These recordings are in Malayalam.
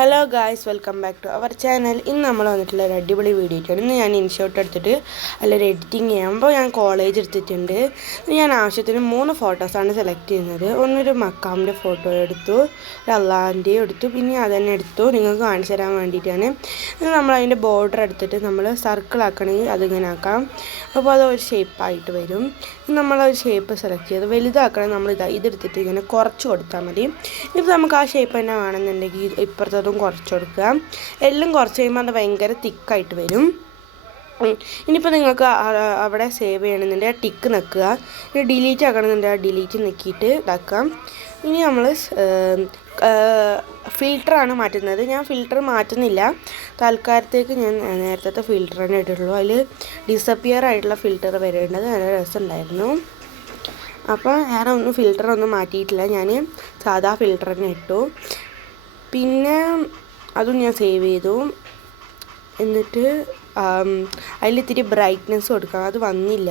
Hello guys, welcome back to our channel. ഇന്ന് നമ്മൾ വന്നിട്ടുള്ള ഒരു അടിപൊളി വീഡിയോ ആയിട്ടാണ്. ഇന്ന് ഞാൻ ഇൻഷോട്ട് എടുത്തിട്ട് അതിലൊരു എഡിറ്റിംഗ് ചെയ്യുമ്പോൾ ഞാൻ കോളേജ് എടുത്തിട്ടുണ്ട്. ഞാൻ ആവശ്യത്തിന് 3 ഫോട്ടോസാണ് സെലക്ട് ചെയ്യുന്നത്. ഒന്നൊരു മക്കാമിൻ്റെ ഫോട്ടോ എടുത്തു, ഒരു അള്ളാഹിൻ്റെ എടുത്തു, പിന്നെ അതന്നെ എടുത്തു നിങ്ങൾക്ക് കാണിച്ചു തരാൻ വേണ്ടിയിട്ടാണ്. നമ്മൾ അതിൻ്റെ ബോർഡർ എടുത്തിട്ട് നമ്മൾ സർക്കിൾ ആക്കണമെങ്കിൽ അതിങ്ങനെ ആക്കാം. അപ്പോൾ അതൊരു ഷേപ്പായിട്ട് വരും. നമ്മളൊരു ഷേപ്പ് സെലക്ട് ചെയ്ത് വലുതാക്കണമെങ്കിൽ നമ്മൾ ഇതെടുത്തിട്ട് ഇങ്ങനെ കുറച്ച് കൊടുത്താൽ മതി. ഇപ്പോൾ നമുക്ക് ആ ഷേപ്പ് തന്നെ വേണമെന്നുണ്ടെങ്കിൽ ഇപ്പുറത്തതും കുറച്ച് കൊടുക്കുക. എല്ലാം കുറച്ച് കഴിയുമ്പോൾ അത് ഭയങ്കര തിക്കായിട്ട് വരും. ഇനിയിപ്പോൾ നിങ്ങൾക്ക് അവിടെ സേവ് ചെയ്യണമെന്നുണ്ടെങ്കിൽ ആ ടിക്ക് നിൽക്കുക. ഇനി ഡിലീറ്റ് ആക്കണമെന്നുണ്ടെങ്കിൽ ആ ഡിലീറ്റ് നിൽക്കിയിട്ട് ഇതാക്കാം. ഇനി നമ്മൾ ഫിൽറ്ററാണ് മാറ്റുന്നത്. ഞാൻ ഫിൽറ്റർ മാറ്റുന്നില്ല, തൽക്കാലത്തേക്ക് ഞാൻ നേരത്തെ ഫിൽറ്റർ തന്നെ ഇട്ടിട്ടുള്ളൂ. അതിൽ ഡിസപ്പിയർ ആയിട്ടുള്ള ഫിൽറ്റർ വരേണ്ടത് നല്ല രസമുണ്ടായിരുന്നു. അപ്പോൾ വേറെ ഒന്നും ഫിൽറ്ററൊന്നും മാറ്റിയിട്ടില്ല, ഞാൻ സാധാ ഫിൽറ്റർ തന്നെ ഇട്ടു. പിന്നെ അതും ഞാൻ സേവ് ചെയ്തു. എന്നിട്ട് അതിലിത്തിരി ബ്രൈറ്റ്നെസ് കൊടുക്കാം, അത് വന്നില്ല.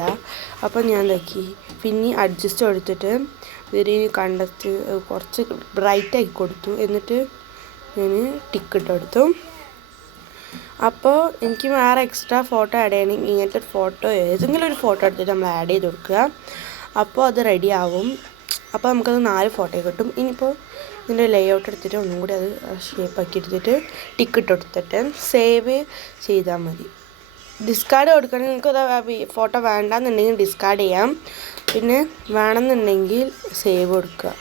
അപ്പം ഞാൻ നോക്കി പിന്നെ അഡ്ജസ്റ്റ് കൊടുത്തിട്ട് ഇതിൽ കണ്ടെത്തി കുറച്ച് ബ്രൈറ്റാക്കി കൊടുത്തു. എന്നിട്ട് ഞാൻ ടിക്ക് ഇട്ട് കൊടുത്തു. അപ്പോൾ എനിക്ക് വേറെ എക്സ്ട്രാ ഫോട്ടോ ആഡ് ചെയ്യണമെങ്കിൽ ഇങ്ങനത്തെ ഒരു ഫോട്ടോ ഏതെങ്കിലും ഒരു ഫോട്ടോ എടുത്തിട്ട് നമ്മൾ ആഡ് ചെയ്ത് കൊടുക്കുക. അപ്പോൾ അത് റെഡി ആവും. അപ്പോൾ നമുക്കത് 4 ഫോട്ടോ കിട്ടും. ഇനിയിപ്പോൾ ഇതിൻ്റെ ലേഔട്ട് എടുത്തിട്ട് ഒന്നും കൂടി അത് ഷേപ്പാക്കി എടുത്തിട്ട് ടിക്ക് ഇട്ട് കൊടുത്തിട്ട് സേവ് ചെയ്താൽ മതി. ഡിസ്കാർഡ് കൊടുക്കണമെങ്കിൽ നിങ്ങൾക്ക് ഫോട്ടോ വേണ്ടാന്നുണ്ടെങ്കിൽ ഡിസ്കാർഡ് ചെയ്യാം, പിന്നെ വേണമെന്നുണ്ടെങ്കിൽ സേവ് കൊടുക്കുക.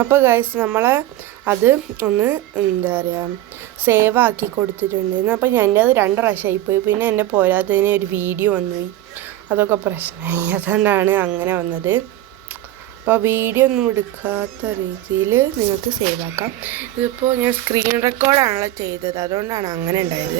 അപ്പോൾ ഗൈസ് നമ്മൾ അത് ഒന്ന് എന്താ പറയുക സേവ് ആക്കി കൊടുത്തിട്ടുണ്ടായിരുന്നു. അപ്പോൾ എൻ്റെ അത് 2 പ്രാവശ്യമായിപ്പോയി. പിന്നെ എൻ്റെ പോരാത്തതിന് ഒരു വീഡിയോ വന്നുപോയി, അതൊക്കെ പ്രശ്നമായി. അതുകൊണ്ടാണ് അങ്ങനെ വന്നത്. അപ്പോൾ വീഡിയോ ഒന്നും എടുക്കാത്ത രീതിയിൽ നിങ്ങൾക്ക് സേവ് ആക്കാം. ഇതിപ്പോൾ ഞാൻ സ്ക്രീൻ റെക്കോർഡാണല്ലോ ചെയ്തത്, അതുകൊണ്ടാണ് അങ്ങനെ ഉണ്ടായത്.